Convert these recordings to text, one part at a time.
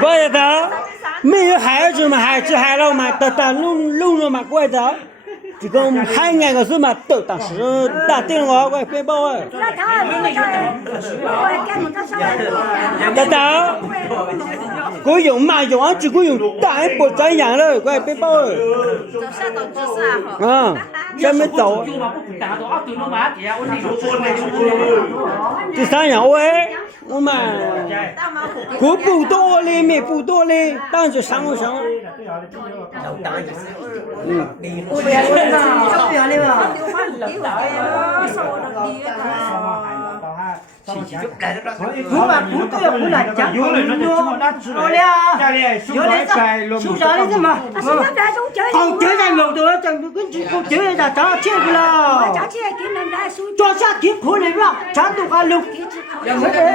怪的，没有孩子嘛，孩子孩了嘛，等弄了嘛，怪的。这个海外个是嘛，都当时打电话怪背包哎。等等，我用嘛用啊，这个用大一波这样了，怪背包哎。嗯，真没走。第三样喂，我们我不多嘞，没不多嘞，当然就上我上。嗯。不嘛，不都要不来讲，有人了，有人在收啥的嘛？好，这在路头讲，跟这在找钱不啦？抓下金库里吧，全都还路。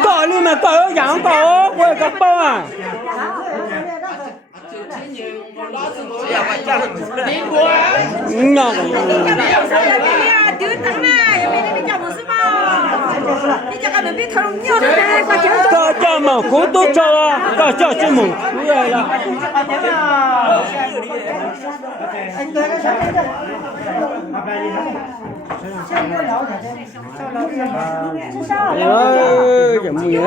搞你们搞羊搞，我个包啊！搞家嘛，我都找啊，搞家这么出来了。怎么样？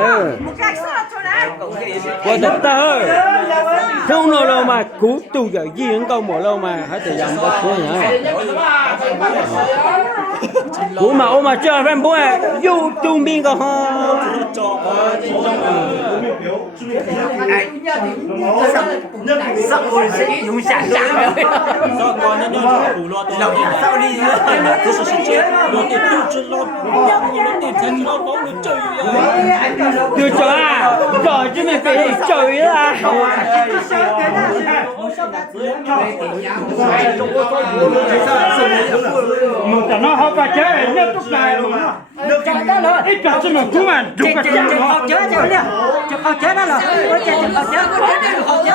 我的大trong nó đâu mà cú tu giờ riêng câu một lâu mà hãy tự làm cái chuyện này cú mà ôm mà chơi phải bố à yêu tu miên cái ha用下下没有？那光那那苦了，老年少的，这是世界，我的肚子老，我的才知道帮我教育呀。就这啊，早就没被教育了。một nó học cả chơi nó tốt này luôn ít cả chứ mà cũng mà đúng cả chơi học chơi chơi nè học chơi đó là có chơi học chơi có chơi được học chơi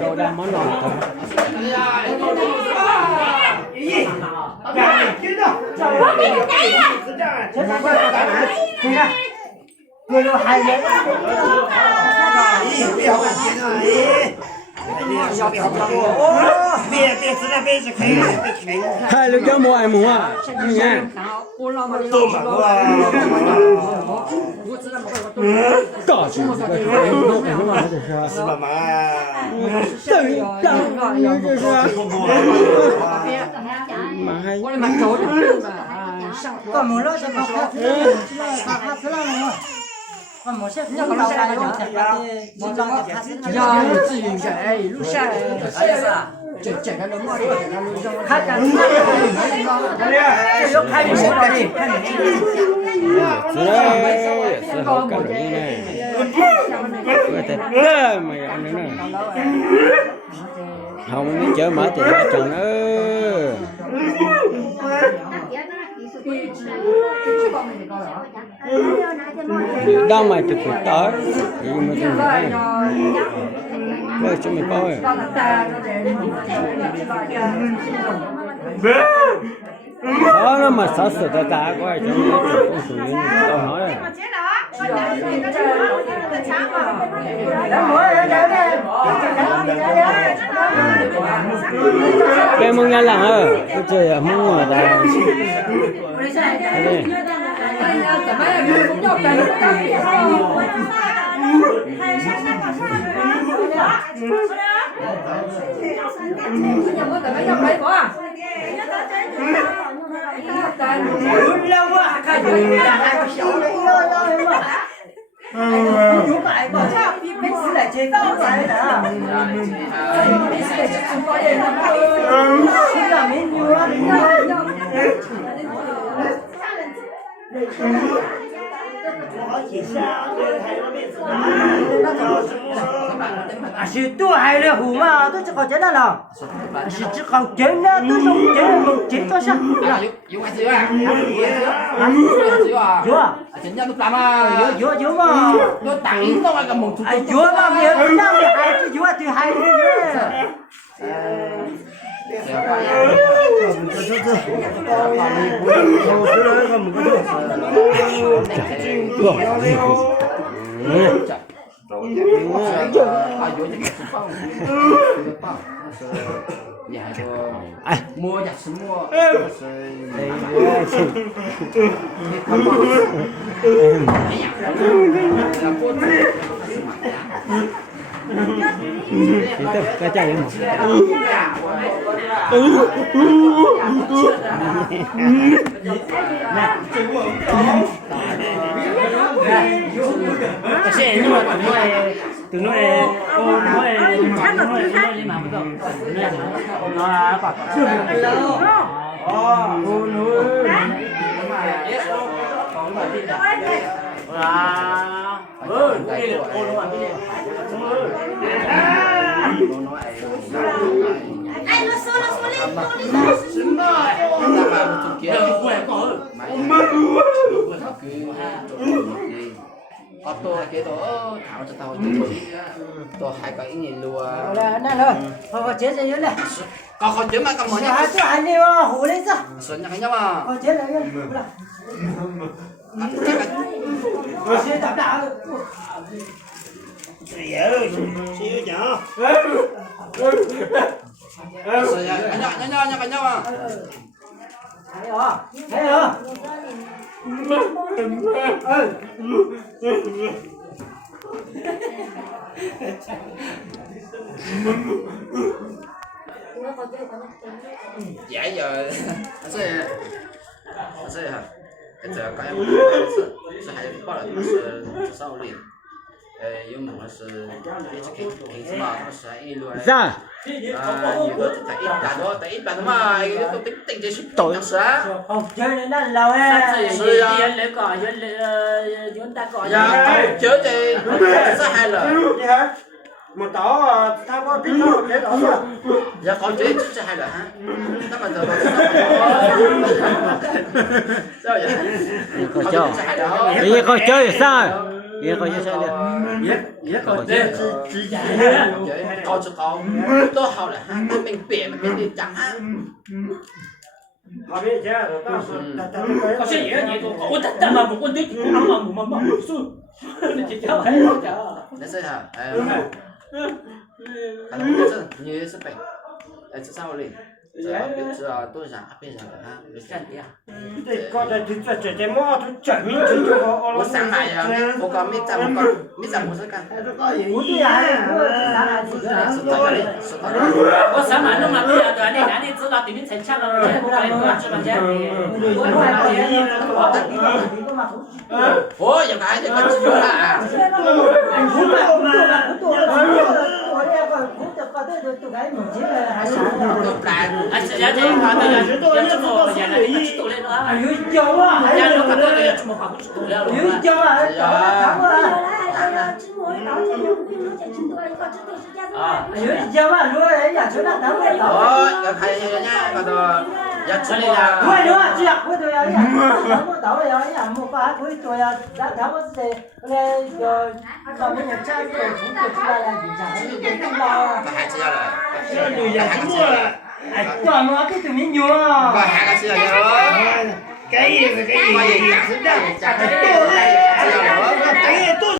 Đồ đang món ngon thôi. Hai đứa cháu mua ai mua à? Nha. Có chứ. Mà hay. còn một lọ cho con khác thứ là còn một set nó còn sai rồi một lọ呀，自己在路上，这个能买，看看这又开始说了你看是好感人呢。我的这么样的呢。Không biết chở mở thì nó chẳng ơ. Đâu mà chụp được tới thì mà tôi nói rồi cho mình coi đó nó mà sợ sợ ta quá cho mình chụp con sùi lên câu nói rồi cái mông nhanh lặng ơ cái chơi à mông ngồi đây chú lại bảo sao biết xử lại chế tao lại đã biết xử lại chế chúng tôi đây không làm nên nhiều à sự tôi hay là hủ mà tôi chỉ có chế nào nào sự chỉ có chế nữa tôi không chế một chế tôi sao有孩子啊？有啊？有啊？人家都打嘛，有嘛？都打赢到那个猛猪。哎，有嘛？没有那么。mua giặt sữa mua cái chạy mà cái xe nhưng mà tụi nó nhưng mà nó còn Ai nó xô lên. có tôi cái đó thảo cho tao tôi hay có ý nhìn lùa nè rồi họ chết rồi này có khó chứ mà có món sao cái anh đi hổ lên sao xuân nhá mà họ chết rồi rồi xe đạp đạp nhá mà thấy hả dễ giờ sẽ hả cái giờ cái em是还报了是少林有么是一直平时嘛他们是一路 ra 有的在一百多嘛有的定这是懂是啊 không chơi đến đó lâu ấy是啊呀chơi thì sẽ hay là một tỏ tao có biết nó cái đó rồi dạ có chơi sẽ hay là ha nó mà giờ sao vậy có chơi bây có chơi sao bây có chơi được có câu cho câu tôi học là ha mình bẻ mình đi chẳng ha họ biết chứ tao có xe gì vậy tôi có tất mà một con tuyết ăn mà xuống chỉ cháu hay cháu đấy sẽ hả cái đó như sức bệnh sao liền biết tôi rằng bây giờ ha biết chân đi à thì có thể chúng ta chỉ mua chúng chuẩn bị cho họ我上来呀，我讲没站，没站我是干。我对呀我上班弄了不要的，你知道对面才抢了，我来不知道钱，我也买这个鸡肉啦。啊，是呀，这看到呀，要怎么原来你知道的了？有啊，人家都看到的要怎么话不知道了了。有啊，有啊，如果人家知道咱们哦，要看人家那个要吃的呀。我有啊，这样我都要呀，咱们到了要呀，没法可以做呀，咱们是那个咱们人家做出做出来呀，那还吃了，还吃了。哎，咱们这都没牛啊。还吃了。cái gì cái gì